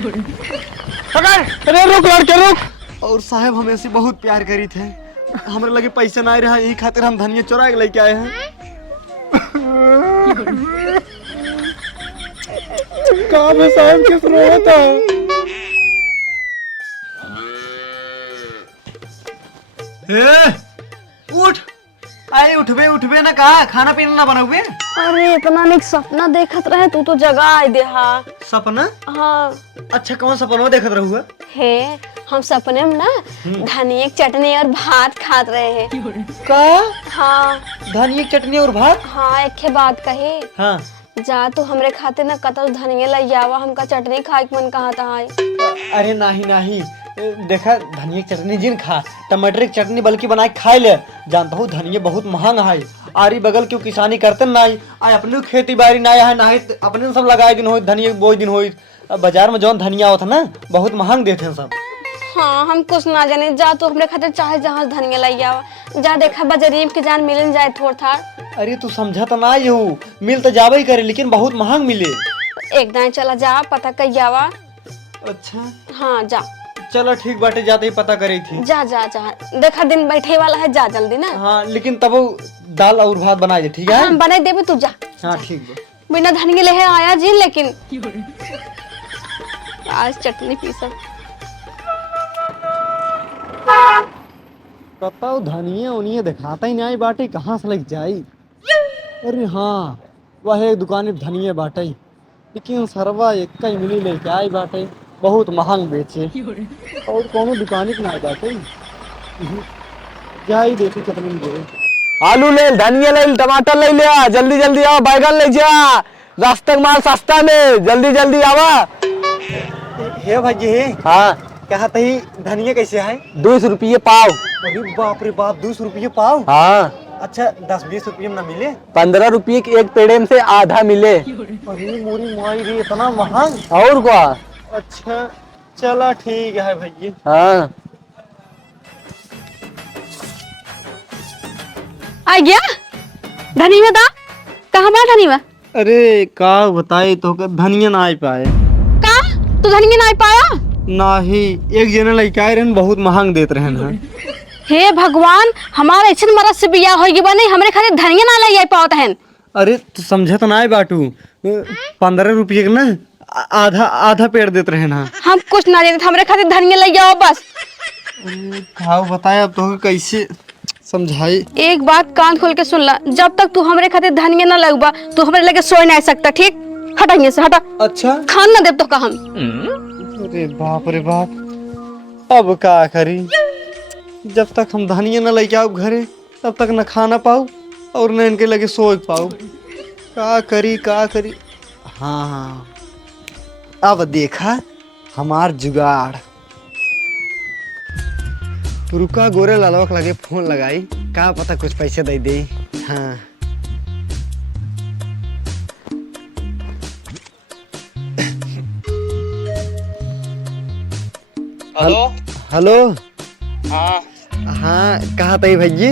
पकड़, अरे रुक लड़के रुक। और साहब हमें से बहुत प्यार करी थे, हमारे लगे पैसे ना रहा, यही खातिर हम धनिया चुरा के लेके आए हैं। कहाँ में साहब किस रोता है? उठ आए, उठबे ना, कहा खाना पीना ना बनाओगे? अरे इतना निक सपना देखत रहे, तू तो जगह आए दे। हाँ सपना? हाँ। अच्छा कौन सपना देखत रहुआ? हे हम सपने में ना धनिया की चटनी और भात खात रहे हैं। का? हाँ धनिया की चटनी और भात? हाँ एक बात कही। हाँ जा तू हमरे खाते ना कतल धनिया लाई आवा, हमका चटनी खाए के मन कहा था। अरे नहीं देखा, धनिया की चटनी जिन खा, टमाटर की चटनी बल्कि बना के खाए ले। जानता हूँ धनिया बहुत महंगा है, आरी बगल क्यों किसानी करते ना आई अपने खेती बाड़ी ना है, ना अपने सब लगाए दिन हो धनिया बोई दिन हो। बाजार में जौन धनिया होता ना बहुत महंग देते हैं सब। हाँ हम कुछ ना जाने, जा तू हमरे खाते चाहे जहाँ धनिया लाई आवा। जा देखा बजरीब के जान मिल जाए थोड़ा था। अरे तू समझा तो ना यू, मिल तो जावे ही करे लेकिन बहुत महंग मिले। एक दाएं चला जा पता कर आवा। अच्छा हाँ जा। चलो ठीक बाटे, जाते ही पता करी थी। जा जा जा, देखा दिन बैठे वाला है, जा जल्दी ना। हाँ लेकिन तब दाल और भात बना दे, ठीक है? हाँ बना देबे, तू जा। हाँ ठीक है। बिना धनिया ले आया जी, लेकिन आज चटनी पीसा। बताओ धनिया उनिया दिखाता ही नहीं बाटे, कहाँ से लग जाई? अरे हाँ वह एक दुकान में धनिया बाटे, लेकिन सरवा एक ही मिली लेके आई बाटे, बहुत महंग बेचे। और कोनो दुकान पे ना बाटे, क्या ही देती चटनी दे। आलू ले, धनिया ले, टमाटर ले लिया, जल्दी जल्दी आओ, बैगन ले जा, रास्ते का माल सस्ता में, जल्दी जल्दी आवा। हे भाई हे, हाँ कहा तही धनिया कैसे है? 200 रुपये पाव। अरे बाप रे बाप, 200 रुपये पाव? हाँ अच्छा 10-20 रुपये में ना मिले? 15 रुपये की एक पेड़े में से आधा मिले। अरे मोरी माई रे, इतना महंग? और क्या? अच्छा चला ठीक है भैया। हाँ आ गया धनिया दा, कहाँ बा धनिया? अरे का बताए तो धनिया ना आ पाए। का तू धनिया ना पाया? नाही, एक जना लड़का रहन बहुत महंग देत रहन है। हे भगवान, हमारा ऐसे मरद से बियाह होगी बने, हमरे खाते धनिया ना लाई पावत है। अरे तू समझे तो ना बाटू, 15 रुपये का ना आधा पेड़ देते रहे ना। हम कुछ ना देते, हमरे खाते धनिया लाई आओ बस। खाओ बताए अब तो कैसे समझाई। एक बात कान खोल के सुन ला, जब तक तू हमरे खाते धनिया ना लगबा तू हमरे लगे सोए नहीं सकता, ठीक? हटा यहाँ से, हटा। अच्छा खान ना दे तो का हम। अरे बाप रे बाप, अब का करी? जब तक हम धनिया न लेके आओ घरे तब तक न खाना पाऊ और न इनके लगे सोच पाऊ। का करी? हाँ अब देखा हमार जुगाड़। रुका गोरे लालवा के लगे फोन लगाई, का पता कुछ पैसे दे दे। हाँ हेलो हेलो। हाँ हाँ कहाँ तई भैया?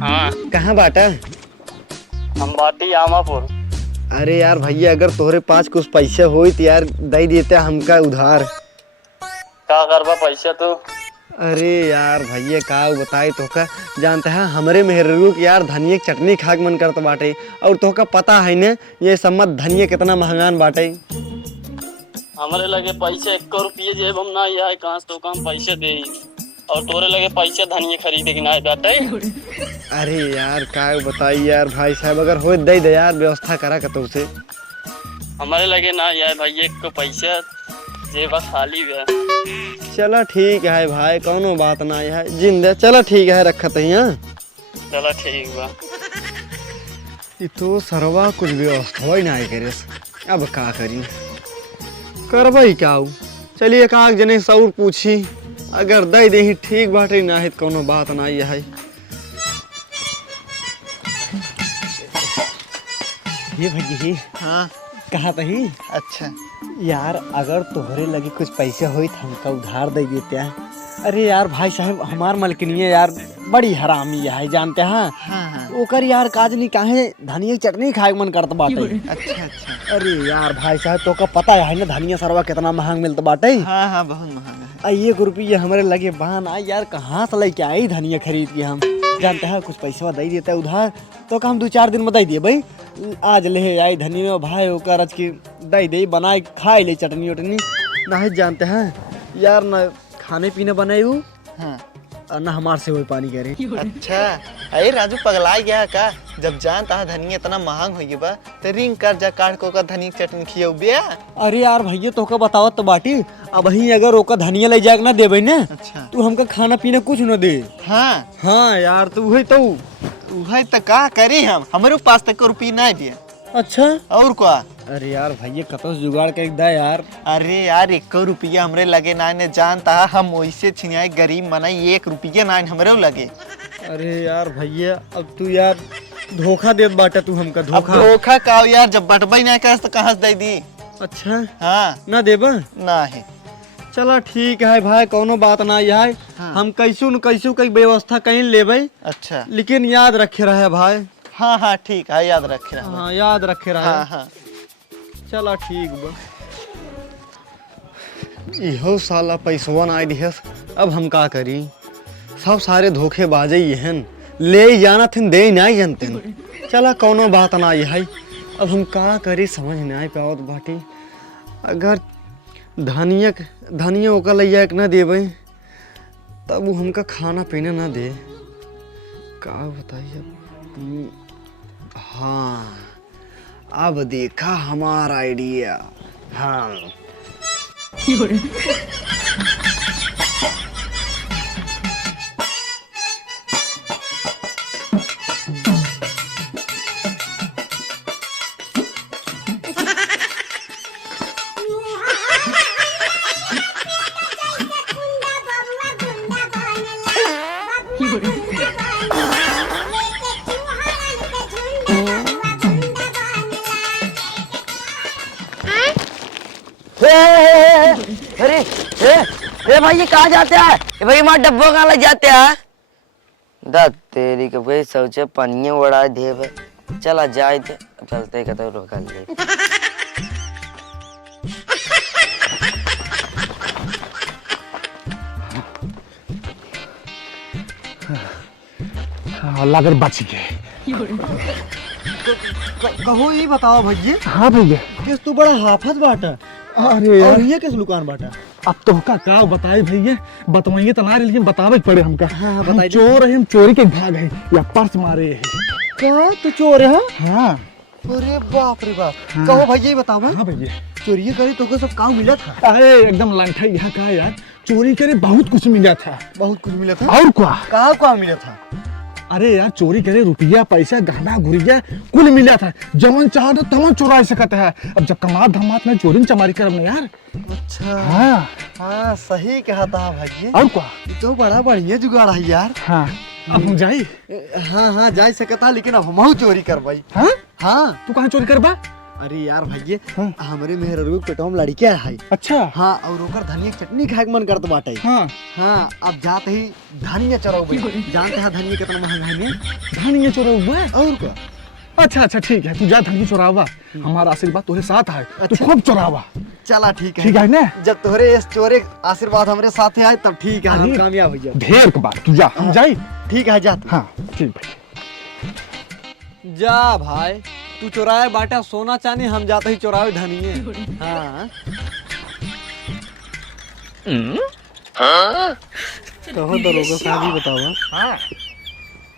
हाँ कहाँ बाटा? हम बाटी आमापुर। अरे यार भैया, अगर तोहरे पास कुछ पैसे होई तो यार दे देते हमका उधार। का करबा पैसा तू? अरे यार भैया का बताए तोहका, जानते हैं हमरे मेहररू के यार धनिया की चटनी खा के मन करता बाटे, और तोहका पता है न ये सम्मत धनिया कितना महंगान बाटे। हमारे लगे पैसे 1 रुपये जेब हम ना आए, कहाँ से तो हम पैसे दे, और तोरे लगे पैसे धनिया खरीदे के ना बाटे। अरे यार का बताई यार भाई साहब, अगर हो दे दे यार, व्यवस्था करा कतो से। हमारे लगे ना आए भाई, एक तो पैसा जेब खाली है। चला ठीक है भाई, कोनो बात ना है, जिंदे चला ठीक है, रखत है। चला ठीक बा। ये तो सरवा कुछ व्यवस्था ही ना करे, अब का करी? करबई क्या? चलिए का जने सौर पूछी, अगर दे दे ठीक बाटे, ना है कोनो बात ना है। ये भैया हाँ कहा तही? अच्छा यार अगर तोहरे लगे कुछ पैसे होई तो हमका उधार दे देते हैं। अरे यार भाई साहब, हमार मलकिनिया यार बड़ी हरामी है, जानते हैं? हाँ हाँ। ओकर यार काज नहीं काहे धनिया की चटनी खाए मन करत बाटे। अच्छा अच्छा। अरे यार भाई साहब तो का पता है ना धनिया सरवा कितना महंग मिलता बाटे। हाँ हाँ बहुत महंगा है। 1 रुपया हमारे लगे बहाना यार कहाँ से लेके आई धनिया खरीद के हम जानते हैं कुछ पैसा दे देता है उधार तो का हम 2-4 दिन में दे दिए भाई आज ले आई धनिया भाई होकर आज की दे बनाए खाए ले चटनी वटनी ना जानते हैं यार ना खाने पीने बनाए हूँ हाँ। और ना हमारे से वही पानी करे। अच्छा अरे राजू पगला गया का जब जानता है धनिया इतना महंग हो बा तो रिंग कर जा काट को का धनिया की चटनी खियो बिया। अरे यार भैया तो का बताओ तो बाटी अब ही अगर ओका धनिया ले जाके ना देबे ना अच्छा तू हमका खाना पीना कुछ न दे। हाँ हाँ यार तू वही तो वही तो का करी हम हमारे पास तक रुपये नहीं दिया। अच्छा और क्या अरे यार भैया कतो जुगाड़ कर दा यार। अरे यार 1 रुपया हमरे लगे ना ने जानता है हम वैसे छिनाए गरीब मनाई 1 रुपया ना हमरे लगे। अरे यार भैया अब तू यार धोखा देत बाटा तू हमका अब धोखा। धोखा का यार जब बटबई ना कह तो कहाँ से दे दी। अच्छा हाँ ना देबा नहीं चला ठीक है भाई कोनो बात ना है। हाँ। हम कैसू न कैसू कई व्यवस्था कहीं लेबे अच्छा लेकिन याद रखे रहे भाई। हाँ हाँ ठीक है याद रखे हाँ याद रखे रहे। हाँ हाँ चला ठीक बा इहो साला पैसवा ना दिहस अब हम का करी सब सारे धोखे बाजे हन ले जाना थे दे नहीं जानते चला कोनो बात ना है अब हम का करी समझ नहीं पावत बाटी अगर धनिया ओका ले जाए ना देवे तब वो हमका खाना पीना ना दे का बताइए। हाँ अब देखा हमारा आइडिया। हाँ अरे ए भाई ये कहाँ जाते हैं? ये भाई हमारे डब्बो कहाँ ले जाते हैं? दा तेरी कब गई सोचे पनिये उड़ा देवे चला जाए थे चलते कहते रोका ले। अगर बच गए। कहो ये बताओ भैया। हाँ भैया। किस तू बड़ा हाफज बाटा अरे और ये किस दुकान बाटा। अब तो का बताए भैया बतवाएंगे तो ना लेकिन बतावे पड़े हमका। हाँ, हम बताइए। चोर है हम चोरी के भाग है या पर्स मारे है। क्या तू चोर है? हाँ अरे बाप रे बाप। हाँ। कहो भैया ये बताओ हाँ भैया। चोरी करी तो को सब काम मिला था। अरे एकदम लंठा यहाँ का यार चोरी करे बहुत कुछ मिला था। बहुत कुछ मिला था। और क्या कहाँ मिला था? अरे यार चोरी करे रुपया पैसा गहना गुड़िया कुल मिला था जवन चाहो तो तमन चुरा सकते है। अब जब कमात धमात में चोरी चमारी करब ना यार। अच्छा हाँ हाँ सही कहा था भैया। और क्या ये तो बड़ा बढ़िया जुगाड़ है यार। हाँ अब हम जाई। हाँ हाँ जा सकता लेकिन अब हम चोरी करवाई। हाँ हाँ तू कहाँ चोरी करबा? अरे यार भैया हाँ। हमारे मेहररू पेटवा में लड़किया है। अच्छा हाँ और ओकर धनिया की चटनी खाए के मन करत बाटे। हाँ हाँ अब जाते ही धनिया चराओ जानते हैं धनिया कितना महंगा है ने? धनिया चोरा हुआ है। और क्या? अच्छा अच्छा ठीक है तू जा धनिया चोरावा हमारा आशीर्वाद तुझे साथ है तू अच्छा। खूब चोरावा। चला ठीक है। ठीक है ना जब तोहरे इस चोरे आशीर्वाद हमारे साथ आए तब ठीक है हम अरे। कामयाब हो जाए। ढेर के बाद तू जा हम जाई। ठीक है जा हाँ ठीक भाई। जा भाई तू चुराए बाटा सोना चांदी हम जाते ही चुराए धनिये। हाँ कहो दरोगा साहब ही बतावा। हाँ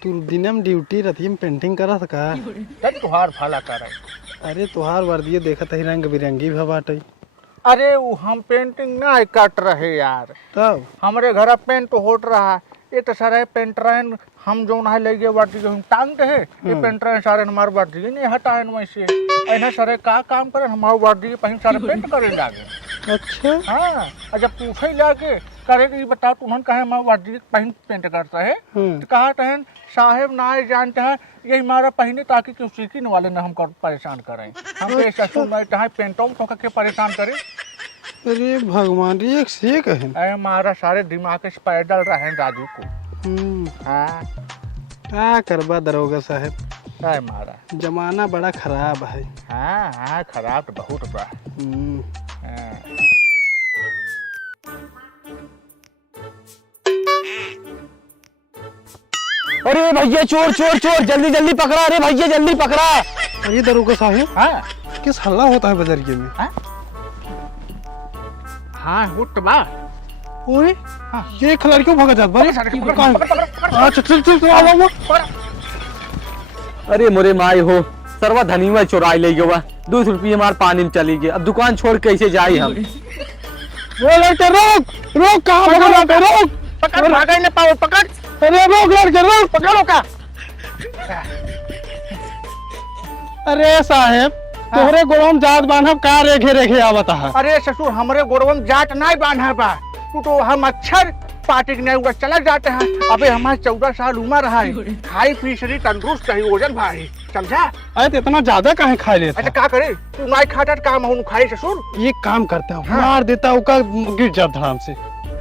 तू दिनम ड्यूटी रही में पेंटिंग करा था का? तब तुहार फाला कर। अरे तुहार वर्दिये देखत ही रंग बिरंगी भी बाटे। अरे वो हम पेंटिंग ना काट रहे यार तब हमारे घर पेंट होट रहा ये तो सारे पेंटरन हम जो ना ले गए बाटी जो हम टांगते हैं ये पेंटरन सारे हमारे बाटी नहीं हटाएन वैसे ऐना सारे का काम करें हमारे बाटी पहले सारे पेंट करें जाके। अच्छा हाँ और जब पूछे जाके करे कि बताओ तुमन कहे हमारे बाटी पहन पेंट करता है तो कहा टहन साहेब ना जानते हैं ये हमारा पहने ताकि क्यों सीखने वाले ना हमको परेशान करें हम ऐसा सुन रहे पेंटों में के परेशान करें। अरे भगवान रे एक से कहे अरे हमारा सारे दिमाग से पैदल रहे राजू को। हाँ क्या करबा दरोगा साहब काय मारा जमाना बड़ा खराब है। हाँ हाँ खराब तो बहुत बा। हाँ। अरे भैया चोर चोर चोर, जल्दी जल्दी पकड़ा, अरे भैया जल्दी पकड़ा। अरे दरोगा साहब, हाँ किस हल्ला होता है बाजारिये में? हाँ हुट बा। ओए, ये एक लड़की भागा जात बा। अच्छा चल चल चल आओ आओ। अरे मोरे माई हो, सरवा धनी में चुराई ले गया, 2 रुपये हमारे पानी में चली गई। अब दुकान छोड़ कैसे जाए हम? वो लड़के रोक रोक, कहाँ भागा जाते हैं? रोक, पकड़ भागा ही नहीं पाओ, पकड़। अरे रोक लड़के रोक, पकड़ो का। अरे साहेब तोहरे गोरम जात बांधब का रेखे रेखे आवता है। अरे ससुर हमरे गोरवन जाट नहीं बांधा बा, तू तो हम अक्षर पार्टी के नहीं हुआ चला जाते हैं। अबे हमारे 14 साल उम्र है, खाई पी शरीर तंदुरुस्त है, वजन भारी, समझा? अरे तो इतना ज्यादा काहे खा लेता? अच्छा क्या करे, तू नहीं खाता तो काम हम खाई ससुर। ये काम करता हूँ, मार देता हूँ का गिर जाता धड़ाम से।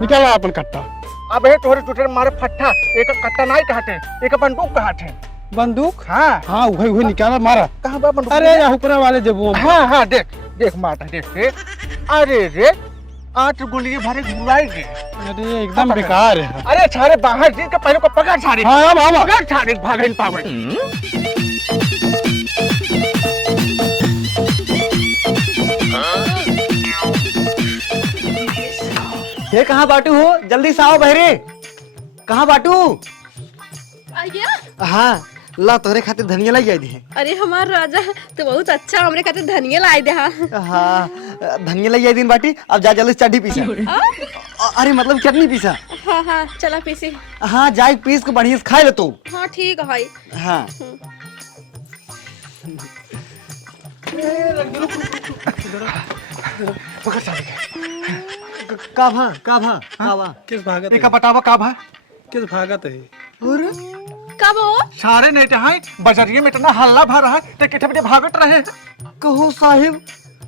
निकाला अपन कट्टा। अबे तोहरे टूटे मारे फट्टा, एक कट्टा नहीं कहते, एक बंदूक कहते। बंदूक? हाँ हाँ वही वही निकाला, मारा। कहाँ बा बंदूक? अरे यहाँ ऊपर वाले जब वो। हाँ हाँ देख देख मारता देख देख। अरे रे 8 गोली भरे घुराएंगे। अरे एकदम बेकार है। अरे सारे बाहर दिन के पहले को पकड़ सारे। हाँ अब आओ। पकड़ सारे भागे पावे। ये कहाँ बाटू हो? जल्दी से आओ बहरे। कहाँ बाटू? आ गया? हाँ ला तोहरे खातिर धनिया लाई आई दी। अरे हमार राजा तो बहुत अच्छा हमरे खातिर धनिया लाई दे। हाँ धनिया लाई आई दिन बाटी। अब जा जल्दी चड्डी पीसा। अरे मतलब चटनी पीसा। हाँ हाँ चला पीसी। हाँ जाए पीस के बढ़िया से खा ले तू। हाँ ठीक है। हाँ पकड़ सारे। का भा किस भागत एक बतावा का भा? किस भागत है? कब हो? सारे नहीं तो है बाजारिये में इतना हल्ला भर रहा है तो कितने बजे भागत रहे। कहो साहिब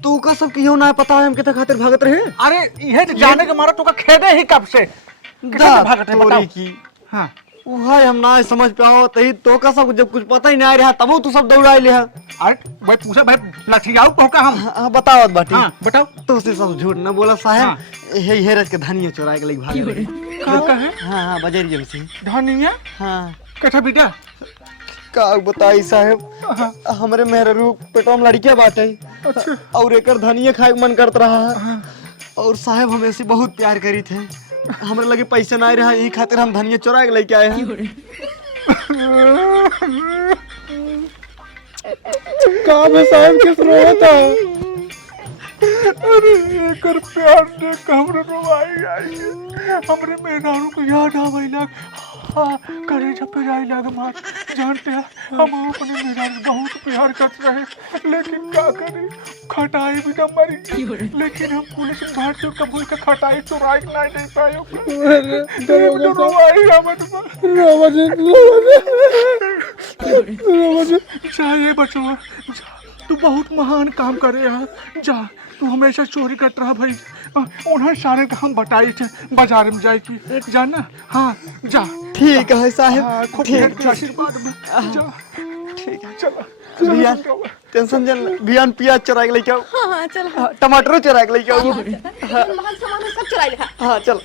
तू का सब कियो ना पता है हम कितना खातिर भागत रहे। अरे ये तो जाने के मारा तो का खेदे ही कब से कितने भागत रहे बताओ। की हाँ वही हम ना समझ पाओ तही तो का सब जब कुछ पता ही नहीं रहा तब तू सब दौड़ाई ले। अरे भाई पूछा भाई लठियाऊ पहुंचा हम। हाँ बताओ बाटी। हाँ बताओ। तो से सब झूठ न बोला साहब। हे हेरज के धनिया चुराए के लिए भाग रहे। कहाँ का है? हाँ हाँ बजरिया में से। धनिया हाँ कथा बेटा का बताई साहब हमरे मेहरू पेटों में लड़कियां बाटे और एकर धनिया खाए के मन करत रहा है। और साहब हम ऐसे बहुत प्यार करी थे, हमरे लगे पैसे नहीं रहा यही खातिर हम धनिया चुरा के लेके आए हैं। काम है साहब किस रोता है? अरे एकर प्यार देख हमरे रोवाई आई। हमरे मेहरारू को याद आवे लग। हाँ करे जब पे आई लग मार। जानते हैं हम अपने मेहरारू बहुत प्यार करते रहे लेकिन क्या करें खटाई भी न मरी। लेकिन हम पुलिस भारतीय कबूल का खटाई चुराई नहीं पाए। दरोगा साहब रोवाई चाहिए बचवा। तू बहुत महान काम करे यहाँ जा। तू हमेशा चोरी करता रहा भाई। उन्हें सारे का हम बताई थे बाजार में जाए की जाना। हाँ जा ठीक है साहब ठीक है आशीर्वाद में जा। ठीक है चलो बियान टेंशन जन बियान प्याज चुरा के लेके आओ। हाँ हाँ चला। टमाटर चुरा के लेके आओ। सामान सब चुराई ले। हाँ चल।